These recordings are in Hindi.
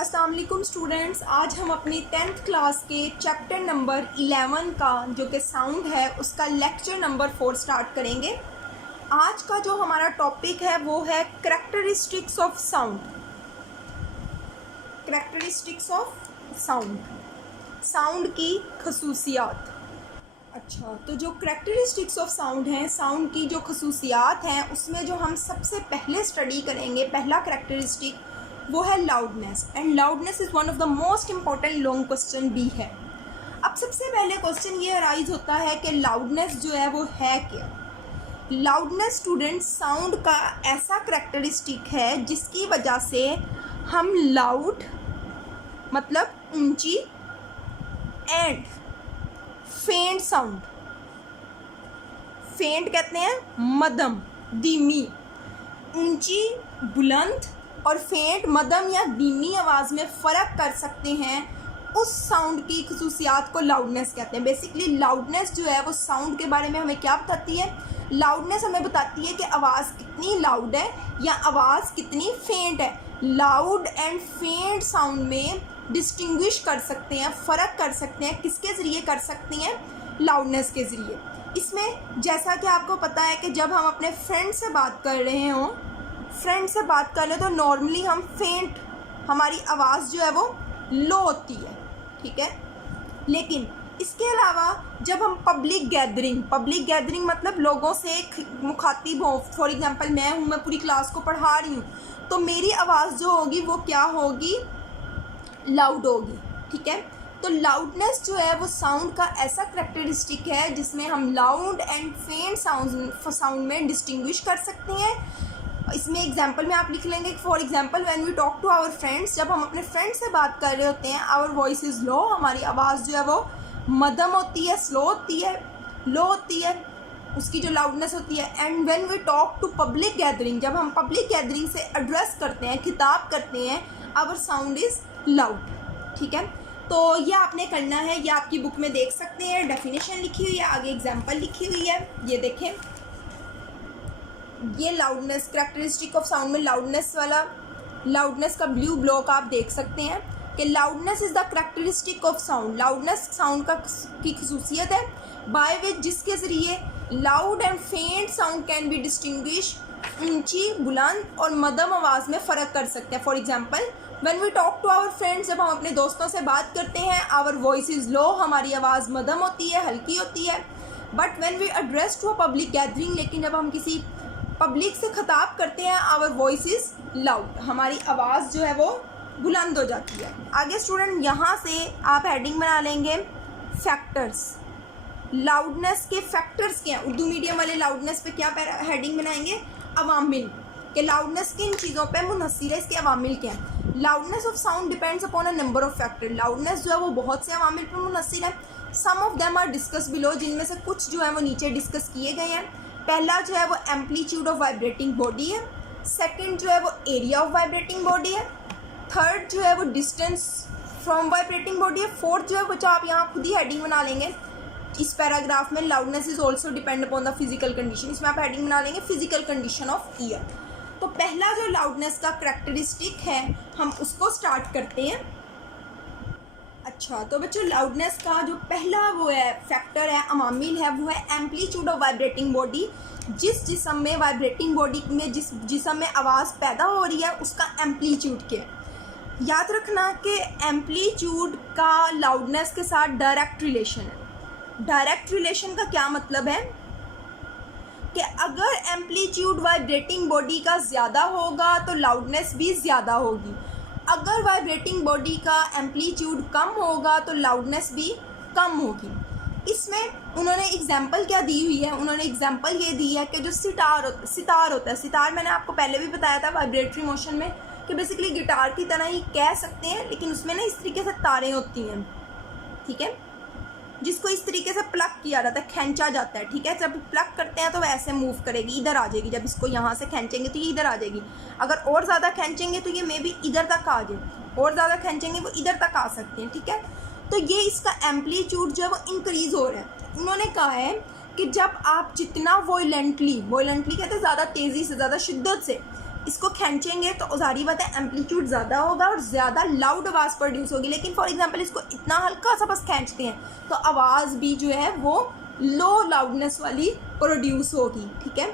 अस्सलाम वालेकुम स्टूडेंट्स, आज हम अपनी 10th क्लास के चैप्टर नंबर 11 का जो कि साउंड है उसका लेक्चर नंबर 4 स्टार्ट करेंगे। आज का जो हमारा टॉपिक है वो है characteristics of sound. Characteristics of sound, sound की खसूसियात। अच्छा, तो जो करैक्टरिस्टिक्स ऑफ साउंड हैं, साउंड की जो खसूसियात हैं, उसमें जो हम सबसे पहले स्टडी करेंगे, पहला करैक्टरिस्टिक वो है loudness. And loudness is one of the most important long question भी है। अब सबसे पहले क्वेश्चन ये अराइज होता है कि लाउडनेस जो है वो है क्या। लाउडनेस स्टूडेंट साउंड का ऐसा करैक्टरिस्टिक है जिसकी वजह से हम लाउड मतलब ऊंची एंड फेंट साउंड, फेंट कहते हैं मध्यम, धीमी, ऊंची, बुलंद और फेंट, मध्यम या धीमी आवाज़ में फ़र्क कर सकते हैं। उस साउंड की खसूसियात को लाउडनेस कहते हैं। बेसिकली लाउडनेस जो है वो साउंड के बारे में हमें क्या बताती है। लाउडनेस हमें बताती है कि आवाज़ कितनी लाउड है या आवाज़ कितनी फेंट है। लाउड एंड फेंट साउंड में डिस्टिंग्विश कर सकते हैं, फ़र्क कर सकते हैं। किसके ज़रिए कर सकते हैं? लाउडनेस के ज़रिए। इसमें जैसा कि आपको पता है कि जब हम अपने फ्रेंड से बात कर रहे हों, फ्रेंड से बात कर ले तो नॉर्मली हम फेंट, हमारी आवाज़ जो है वो लो होती है, ठीक है। लेकिन इसके अलावा जब हम पब्लिक गैदरिंग मतलब लोगों से मुखातिब हों, फॉर एग्जांपल मैं हूँ, मैं पूरी क्लास को पढ़ा रही हूँ, तो मेरी आवाज़ जो होगी वो क्या होगी? लाउड होगी, ठीक है। तो लाउडनेस जो है वो साउंड का ऐसा करैक्टरिस्टिक है जिसमें हम लाउड एंड फेंट साउंड में डिस्टिंग्विश कर सकते हैं। इसमें एग्जाम्पल में आप लिख लेंगे, for example when we talk to our friends, जब हम अपने फ्रेंड से बात कर रहे होते हैं, आवर वॉइस इज़ लो, हमारी आवाज़ जो है वो मध्यम होती है, स्लो होती है, लो होती है, उसकी जो लाउडनेस होती है। And when we talk to public gathering, जब हम पब्लिक गैदरिंग से एड्रेस करते हैं, खिताब करते हैं, आवर साउंड इज़ लाउड, ठीक है। तो ये आपने करना है, ये आपकी बुक में देख सकते हैं, डेफिनेशन लिखी हुई है, आगे एग्जाम्पल लिखी हुई है, ये देखें। ये लाउडनेस करैक्टरिस्टिक ऑफ साउंड में लाउडनेस का ब्लू ब्लॉक आप देख सकते हैं कि loudness is the characteristic of sound. Loudness sound की खसूसियत है बाय विच जिसके ज़रिए loud and faint sound can be distinguish, ऊंची, बुलंद और मध्यम आवाज़ में फ़र्क कर सकते हैं। For example when we talk to our friends, जब हम अपने दोस्तों से बात करते हैं, आवर वॉइस इज़ लो, हमारी आवाज़ मध्यम होती है, हल्की होती है। But when we address to a public gathering, लेकिन जब हम किसी पब्लिक से खिताब करते हैं, आवर वॉइस इज़ लाउड, हमारी आवाज़ जो है वो बुलंद हो जाती है। आगे स्टूडेंट यहाँ से आप हेडिंग बना लेंगे फैक्टर्स। लाउडनेस के फैक्टर्स क्या हैं? उर्दू मीडियम वाले लाउडनेस पे क्या हेडिंग बनाएंगे? अवामिल, कि लाउडनेस किन चीज़ों पे मुनहसिर है, इसके अवामिल क्या हैं। Loudness of sound depends upon a number of factor. Loudness जो है वो बहुत से अवामिल पर मुनहसिर है। Some of them are discuss below, जिनमें से कुछ जो है वो नीचे डिस्कस किए गए हैं। पहला जो है वो एम्पलीट्यूड ऑफ वाइब्रेटिंग बॉडी है। सेकंड जो है वो एरिया ऑफ वाइब्रेटिंग बॉडी है। थर्ड जो है वो डिस्टेंस फ्रॉम वाइब्रेटिंग बॉडी है। फोर्थ जो है वो आप यहाँ खुद ही हेडिंग बना लेंगे इस पैराग्राफ में, loudness is also depend upon the physical condition. इसमें आप हेडिंग बना लेंगे फिजिकल कंडीशन ऑफ ईयर। तो पहला जो लाउडनेस का करैक्टरिस्टिक है हम उसको स्टार्ट करते हैं। अच्छा, तो बच्चों लाउडनेस का जो पहला वो है फैक्टर है, अमामिल है, वो है एम्पलीट्यूड ऑफ वाइब्रेटिंग बॉडी। जिस जिस्म में वाइब्रेटिंग बॉडी में जिस जिस्म में आवाज़ पैदा हो रही है उसका एम्पलीट्यूड क्या है। याद रखना कि एम्पलीट्यूड का लाउडनेस के साथ डायरेक्ट रिलेशन है। डायरेक्ट रिलेशन का क्या मतलब है कि अगर एम्पलीट्यूड वाइब्रेटिंग बॉडी का ज़्यादा होगा तो लाउडनेस भी ज़्यादा होगी। अगर वाइब्रेटिंग बॉडी का एम्पलीट्यूड कम होगा तो लाउडनेस भी कम होगी। इसमें उन्होंने एग्जांपल क्या दी हुई है? उन्होंने एग्जांपल ये दी है कि जो सितार होता है, सितार मैंने आपको पहले भी बताया था वाइब्रेटरी मोशन में कि बेसिकली गिटार की तरह ही कह सकते हैं, लेकिन उसमें ना इस तरीके से तारें होती हैं, ठीक है, जिसको इस तरीके से प्लग किया जाता है, खींचा जाता है, ठीक है। जब प्लग करते हैं तो वह ऐसे मूव करेगी, इधर आ जाएगी। जब इसको यहाँ से खींचेंगे तो ये इधर आ जाएगी। अगर और ज़्यादा खींचेंगे तो ये मे बी इधर तक आ जाए, और ज़्यादा खींचेंगे वो इधर तक आ सकती हैं, ठीक है। तो ये इसका एम्पलीट्यूड जो है वो इंक्रीज़ हो रहा है। उन्होंने कहा है कि जब आप जितना वॉयलेंटली कहते हैं ज़्यादा तेज़ी से, ज़्यादा शिद्दत से इसको खींचेंगे तो जाहिर बात है एम्पलीट्यूड ज़्यादा होगा और ज़्यादा लाउड आवाज़ प्रोड्यूस होगी। लेकिन फॉर एग्जांपल इसको इतना हल्का सा बस खींचते हैं तो आवाज़ भी जो है वो लो लाउडनेस वाली प्रोड्यूस होगी। ठीक है,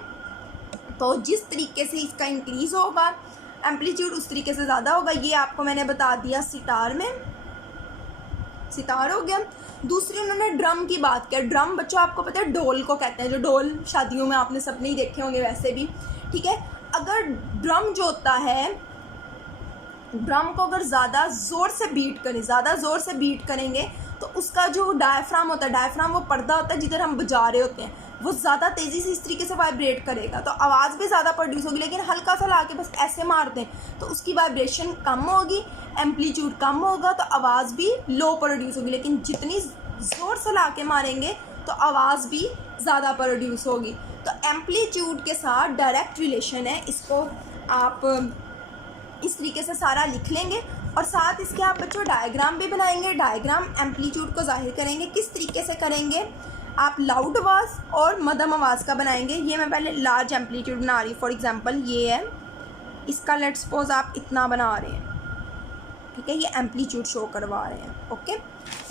तो जिस तरीके से इसका इंक्रीज़ होगा एम्पलीट्यूड उस तरीके से ज़्यादा होगा। ये आपको मैंने बता दिया सितार में, सितार हो गया। दूसरी उन्होंने ड्रम की बात की। ड्रम बच्चों आपको पता है डोल को कहते हैं, जो डोल शादियों में आपने सबने ही देखे होंगे वैसे भी। ठीक है, अगर ड्रम जो होता है, ड्रम को अगर ज़्यादा ज़ोर से बीट करें, ज़्यादा ज़ोर से बीट करेंगे तो उसका जो डायफ्राम होता है, डायफ्राम वो पर्दा होता है जिधर हम बजा रहे होते हैं, वो ज़्यादा तेज़ी से इस तरीके से वाइब्रेट करेगा तो आवाज़ भी ज़्यादा प्रोड्यूस होगी। लेकिन हल्का सा ला के बस ऐसे मार दें तो उसकी वाइब्रेशन कम होगी, एम्पलीट्यूड कम होगा तो आवाज़ भी लो प्रोड्यूस होगी। लेकिन जितनी ज़ोर से ला के मारेंगे तो आवाज़ भी ज़्यादा प्रोड्यूस होगी। तो एम्पलीट्यूड के साथ डायरेक्ट रिलेशन है, इसको आप इस तरीके से सारा लिख लेंगे और साथ इसके आप बच्चों डायग्राम भी बनाएंगे। डायग्राम एम्पलीट्यूड को जाहिर करेंगे। किस तरीके से करेंगे, आप लाउड आवाज़ और मध्यम आवाज़ का बनाएंगे। ये मैं पहले लार्ज एम्पलीट्यूड बना रही हूँ। फॉर एग्जांपल ये है, इसका लेट्स सपोज आप इतना बना रहे हैं। ठीक है, ये एम्पलीट्यूड शो करवा रहे हैं। ओके,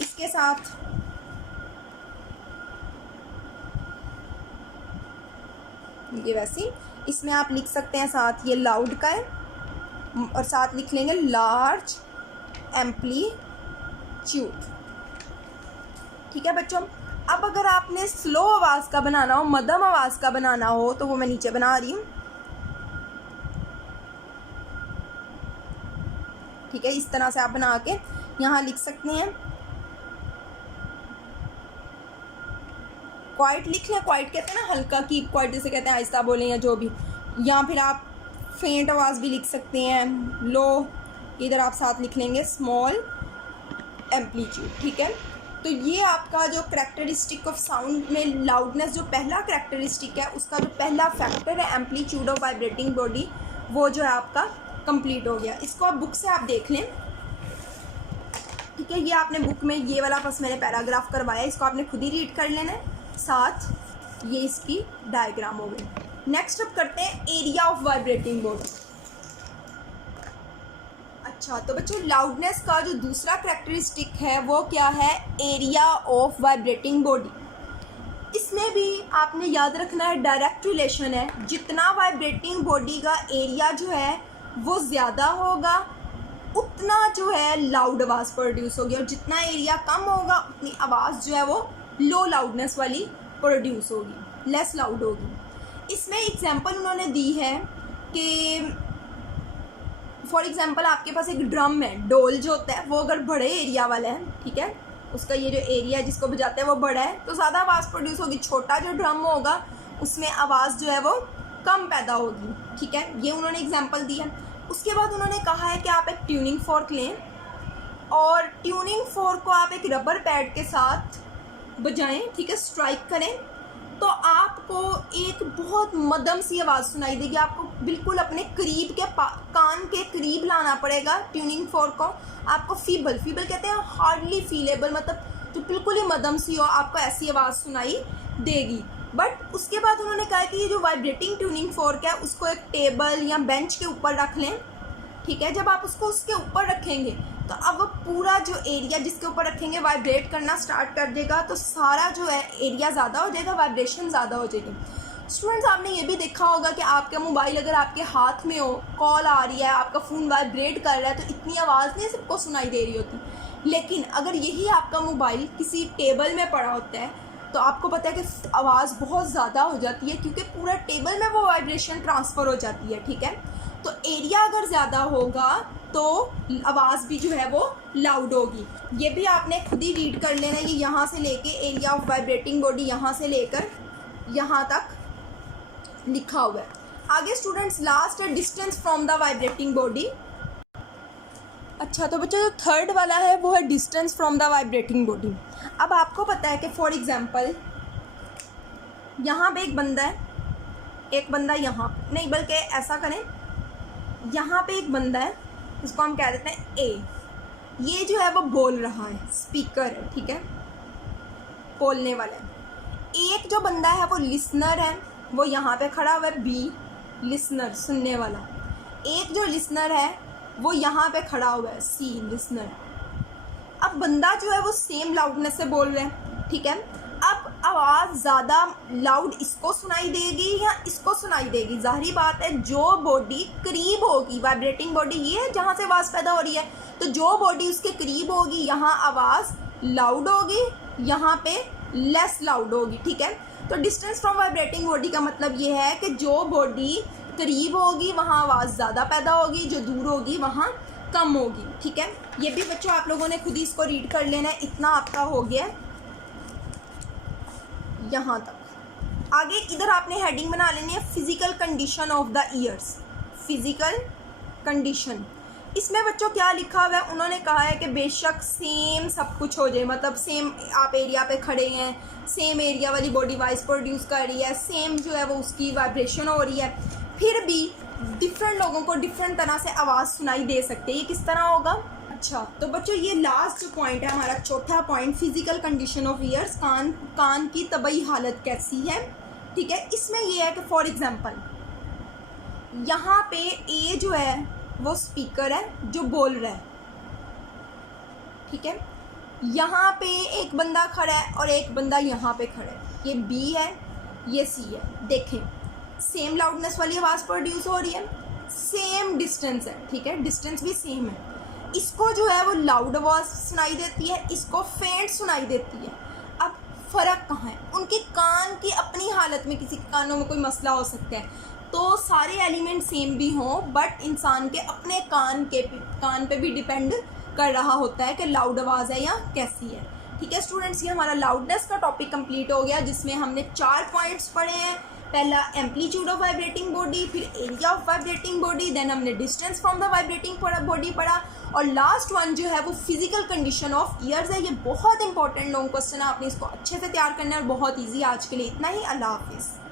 इसके साथ ये वैसे इसमें आप लिख सकते हैं, साथ ये लाउड का है और साथ लिख लेंगे लार्ज एम्पलीट्यूड। ठीक है बच्चों, अब अगर आपने स्लो आवाज़ का बनाना हो, मध्यम आवाज़ का बनाना हो तो वो मैं नीचे बना रही हूँ। ठीक है, इस तरह से आप बना के यहाँ लिख सकते हैं। क्वाइट लिख लें, क्वाइट कहते हैं ना हल्का, की क्वाइट जैसे कहते हैं आहिस्ता बोलें या जो भी। या फिर आप फेंट आवाज़ भी लिख सकते हैं, लो। इधर आप साथ लिख लेंगे स्मॉल एम्पलीट्यूड। ठीक है, तो ये आपका जो करैक्टरिस्टिक ऑफ साउंड में लाउडनेस जो पहला करैक्टरिस्टिक है उसका जो पहला फैक्टर है एम्पलीट्यूड ऑफ वाइब्रेटिंग बॉडी, वो जो है आपका कंप्लीट हो गया। इसको आप बुक से आप देख लें। ठीक है, ये आपने बुक में ये वाला बस मैंने पैराग्राफ करवाया, इसको आपने खुद ही रीड कर लेना है। साथ ये इसकी डायग्राम हो गई। नेक्स्ट अब करते हैं एरिया ऑफ वाइब्रेटिंग बॉडी। अच्छा, तो बच्चों लाउडनेस का जो दूसरा करैक्टरिस्टिक है वो क्या है, एरिया ऑफ वाइब्रेटिंग बॉडी। इसमें भी आपने याद रखना है डायरेक्ट रिलेशन है। जितना वाइब्रेटिंग बॉडी का एरिया जो है वो ज़्यादा होगा उतना जो है लाउड आवाज़ प्रोड्यूस होगी, और जितना एरिया कम होगा उतनी आवाज़ जो है वो लो लाउडनेस वाली प्रोड्यूस होगी, लेस लाउड होगी। इसमें एग्जांपल उन्होंने दी है कि फॉर एग्जांपल आपके पास एक ड्रम है, डोल जो होता है वो अगर बड़े एरिया वाला है, ठीक है, उसका ये जो एरिया है जिसको बजाते हैं वो बड़ा है तो ज़्यादा आवाज़ प्रोड्यूस होगी। छोटा जो ड्रम होगा उसमें आवाज़ जो है वो कम पैदा होगी। ठीक है, ये उन्होंने एग्जांपल दिया। उसके बाद उन्होंने कहा है कि आप एक ट्यूनिंग फोर्क लें और ट्यूनिंग फोर्क को आप एक रबर पैड के साथ बजाएं। ठीक है, स्ट्राइक करें तो आपको एक बहुत मध्यम सी आवाज़ सुनाई देगी। आपको बिल्कुल अपने करीब के कान के करीब लाना पड़ेगा ट्यूनिंग फोर्क को। आपको फीबल कहते हैं हार्डली फीलेबल, मतलब जो बिल्कुल ही मध्यम सी हो, आपको ऐसी आवाज़ सुनाई देगी। बट उसके बाद उन्होंने कहा कि ये जो वाइब्रेटिंग ट्यूनिंग फोर्क है उसको एक टेबल या बेंच के ऊपर रख लें। ठीक है, जब आप उसको उसके ऊपर रखेंगे तो अब पूरा जो एरिया जिसके ऊपर रखेंगे वाइब्रेट करना स्टार्ट कर देगा, तो सारा जो है एरिया ज़्यादा हो जाएगा, वाइब्रेशन ज़्यादा हो जाएगी। स्टूडेंट्स, आपने ये भी देखा होगा कि आपका मोबाइल अगर आपके हाथ में हो, कॉल आ रही है, आपका फ़ोन वाइब्रेट कर रहा है तो इतनी आवाज़ नहीं सबको सुनाई दे रही होती। लेकिन अगर यही आपका मोबाइल किसी टेबल में पड़ा होता है तो आपको पता है कि आवाज़ बहुत ज़्यादा हो जाती है, क्योंकि पूरा टेबल में वो वाइब्रेशन ट्रांसफ़र हो जाती है। ठीक है, तो एरिया अगर ज़्यादा होगा तो आवाज़ भी जो है वो लाउड होगी। ये भी आपने खुद ही रीड कर लेना है। ये यहाँ से लेके एरिया ऑफ वाइब्रेटिंग बॉडी यहाँ से लेकर यहाँ तक लिखा हुआ है। आगे स्टूडेंट्स लास्ट है distance from the vibrating body. अच्छा, तो बच्चों जो थर्ड वाला है वो है distance from the vibrating body. अब आपको पता है कि फॉर एग्जांपल यहाँ पे एक बंदा है, एक बंदा यहाँ नहीं, बल्कि ऐसा करें, यहाँ पे एक बंदा है, उसको हम कह देते हैं ए। ये जो है वो बोल रहा है, स्पीकर है। ठीक है, बोलने वाला है। एक जो बंदा है वो लिसनर है, वो यहाँ पे खड़ा हुआ है, बी लिसनर, सुनने वाला। एक जो लिसनर है वो यहाँ पे खड़ा हुआ है, सी लिसनर। अब बंदा जो है वो सेम लाउडनेस से बोल रहे हैं, ठीक है। अब आवाज़ ज़्यादा लाउड इसको सुनाई देगी या इसको सुनाई देगी? ज़ाहिरी बात है जो बॉडी करीब होगी, वाइब्रेटिंग बॉडी ये है जहाँ से आवाज़ पैदा हो रही है, तो जो बॉडी उसके करीब होगी यहाँ आवाज़ लाउड होगी, यहाँ पे लेस लाउड होगी, ठीक है। तो डिस्टेंस फ्रॉम वाइब्रेटिंग बॉडी का मतलब ये है कि जो बॉडी करीब होगी वहाँ आवाज़ ज़्यादा पैदा होगी, जो दूर होगी वहाँ कम होगी, ठीक है। ये भी बच्चों आप लोगों ने खुद ही इसको रीड कर लेना है, इतना आपका हो गया यहाँ तक। आगे इधर आपने हेडिंग बना लेनी है physical condition of the years. Physical condition, इसमें बच्चों क्या लिखा हुआ है, उन्होंने कहा है कि बेशक सेम सब कुछ हो जाए, मतलब सेम आप एरिया पे खड़े हैं, सेम एरिया वाली बॉडी वॉइस प्रोड्यूस कर रही है, सेम जो है वो उसकी वाइब्रेशन हो रही है, फिर भी डिफरेंट लोगों को डिफरेंट तरह से आवाज़ सुनाई दे सकती है। ये किस तरह होगा? अच्छा, तो बच्चों ये लास्ट जो पॉइंट है हमारा चौथा point, physical condition of ears, कान की तबई हालत कैसी है, ठीक है। इसमें ये है कि फॉर एग्जांपल यहाँ पे ए जो है वो स्पीकर है जो बोल रहा है, ठीक है। यहाँ पे एक बंदा खड़ा है और एक बंदा यहाँ पे खड़ा है, ये बी है ये सी है। देखें सेम लाउडनेस वाली आवाज़ प्रोड्यूस हो रही है, सेम डिस्टेंस है, ठीक है, डिस्टेंस भी सेम है। इसको जो है वो लाउड आवाज़ सुनाई देती है, इसको फेंट सुनाई देती है। अब फ़र्क कहाँ है? उनके कान की अपनी हालत में किसी के कानों में कोई मसला हो सकता है, तो सारे एलिमेंट सेम भी हों बट इंसान के अपने कान पे भी डिपेंड कर रहा होता है कि लाउड आवाज़ है या कैसी है, ठीक है स्टूडेंट्स। ये हमारा लाउडनेस का टॉपिक कंप्लीट हो गया, जिसमें हमने 4 पॉइंट्स पढ़े हैं। पहला एम्पलीट्यूड ऑफ वाइब्रेटिंग बॉडी, फिर area of vibrating body, then हमने distance from the vibrating body पढ़ा, और लास्ट वन जो है वो फिजिकल कंडीशन ऑफ ईयर्स है। ये बहुत इंपॉर्टेंट लॉन्ग क्वेश्चन है, आपने इसको अच्छे से तैयार करना है और बहुत ईजी। आज के लिए इतना ही, अल्लाह हाफिज़।